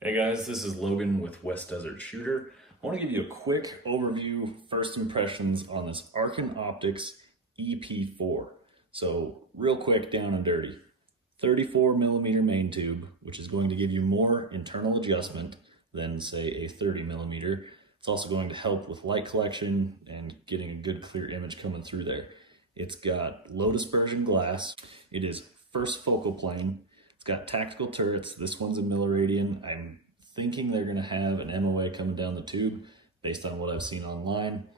Hey guys, this is Logan with West Desert Shooter. I want to give you a quick overview, first impressions on this Arken Optics EP-4. So real quick, down and dirty. 34mm main tube, which is going to give you more internal adjustment than say a 30mm. It's also going to help with light collection and getting a good clear image coming through there. It's got low dispersion glass. It is first focal plane. It's got tactical turrets. This one's a milliradian. I'm thinking they're gonna have an MOA coming down the tube based on what I've seen online.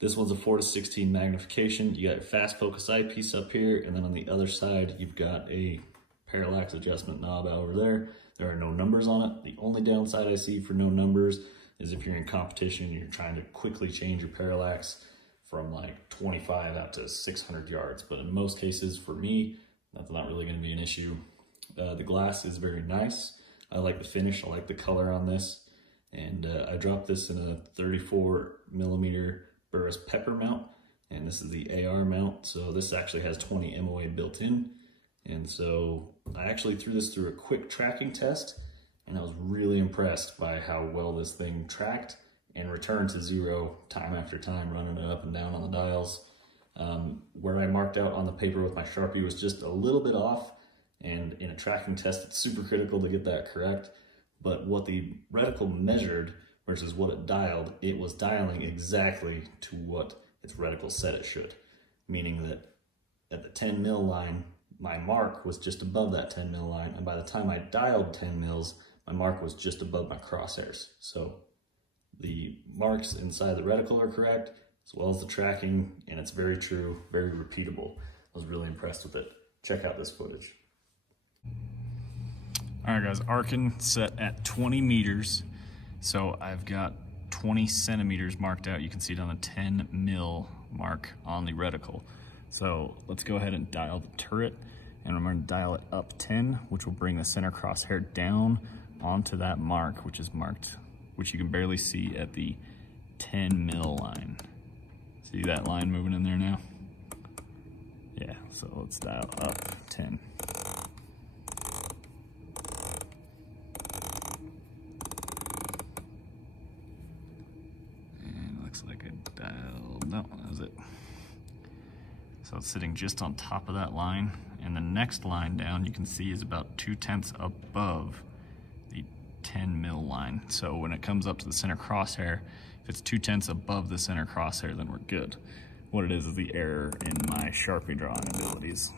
This one's a 4:16 magnification. You got your fast focus eyepiece up here, and then on the other side, you've got a parallax adjustment knob over there. There are no numbers on it. The only downside I see for no numbers is if you're in competition and you're trying to quickly change your parallax from like 25 out to 600 yards. But in most cases, for me, that's not really gonna be an issue. The glass is very nice. I like the finish, I like the color on this. And I dropped this in a 34mm Burris pepper mount, and this is the AR mount. So this actually has 20 MOA built in. And so I actually threw this through a quick tracking test, and I was really impressed by how well this thing tracked and returned to zero time after time, running it up and down on the dials. Where I marked out on the paper with my Sharpie was just a little bit off. And in a tracking test, it's super critical to get that correct. But what the reticle measured versus what it dialed, it was dialing exactly to what its reticle said it should. Meaning that at the 10 mil line, my mark was just above that 10 mil line. And by the time I dialed 10 mils, my mark was just above my crosshairs. So the marks inside the reticle are correct, as well as the tracking, and it's very true, very repeatable. I was really impressed with it. Check out this footage. All right guys, Arken set at 20 meters. So I've got 20 centimeters marked out. You can see it on the 10 mil mark on the reticle. So let's go ahead and dial the turret, and I'm going to dial it up 10, which will bring the center crosshair down onto that mark, which is marked, which you can barely see at the 10 mil line. See that line moving in there now? Yeah, so let's dial up 10. Like a dial, no, that was it. So it's sitting just on top of that line, and the next line down you can see is about 2/10 above the 10 mil line. So when it comes up to the center crosshair, if it's 2/10 above the center crosshair, then we're good. What it is the error in my Sharpie drawing abilities.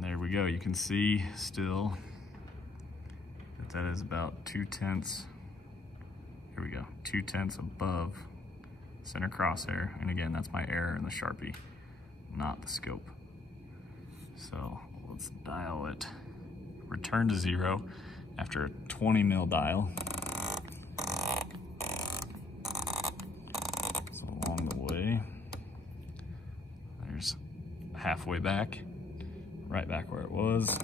There we go. You can see still that is about 2/10. Here we go, 2/10 above center crosshair. And again, that's my error in the Sharpie, not the scope. So let's dial it. Return to zero after a 20 mil dial. So along the way, there's halfway back. Right back where it was, and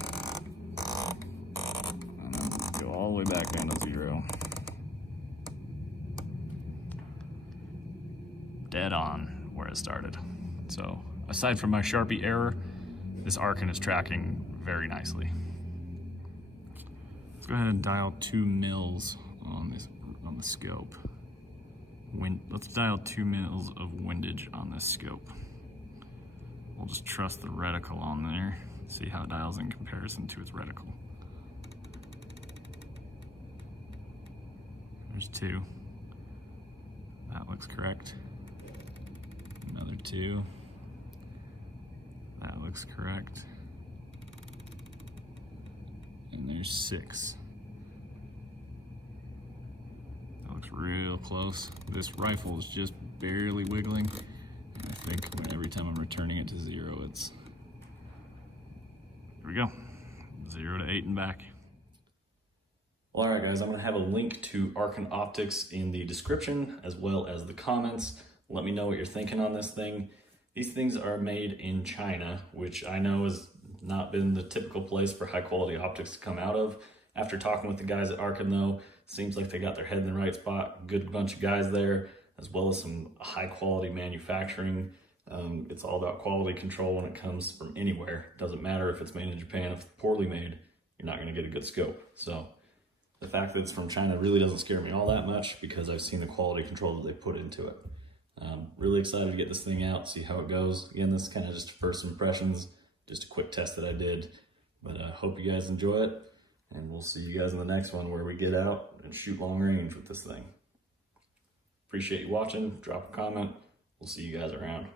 then go all the way back down to zero. Dead on where it started. So aside from my Sharpie error, this Arken is tracking very nicely. Let's go ahead and dial 2 mils on the scope. Let's dial 2 mils of windage on this scope. We'll just trust the reticle on there. See how it dials in comparison to its reticle. There's 2. That looks correct. Another 2. That looks correct. And there's 6. That looks real close. This rifle is just barely wiggling. And I think every time I'm returning it to zero, it's here we go, 0 to 8 and back. Well, all right guys, I'm gonna have a link to Arken Optics in the description as well as the comments. Let me know what you're thinking on this thing. These things are made in China, which I know has not been the typical place for high quality optics to come out of. After talking with the guys at Arken though, seems like they got their head in the right spot. Good bunch of guys there, as well as some high quality manufacturing. It's all about quality control when it comes from anywhere. It doesn't matter if it's made in Japan. If it's poorly made, you're not going to get a good scope. So the fact that it's from China really doesn't scare me all that much because I've seen the quality control that they put into it. Really excited to get this thing out, see how it goes. Again, this is kind of just first impressions, just a quick test that I did. But I hope you guys enjoy it, and we'll see you guys in the next one where we get out and shoot long range with this thing. Appreciate you watching. Drop a comment. We'll see you guys around.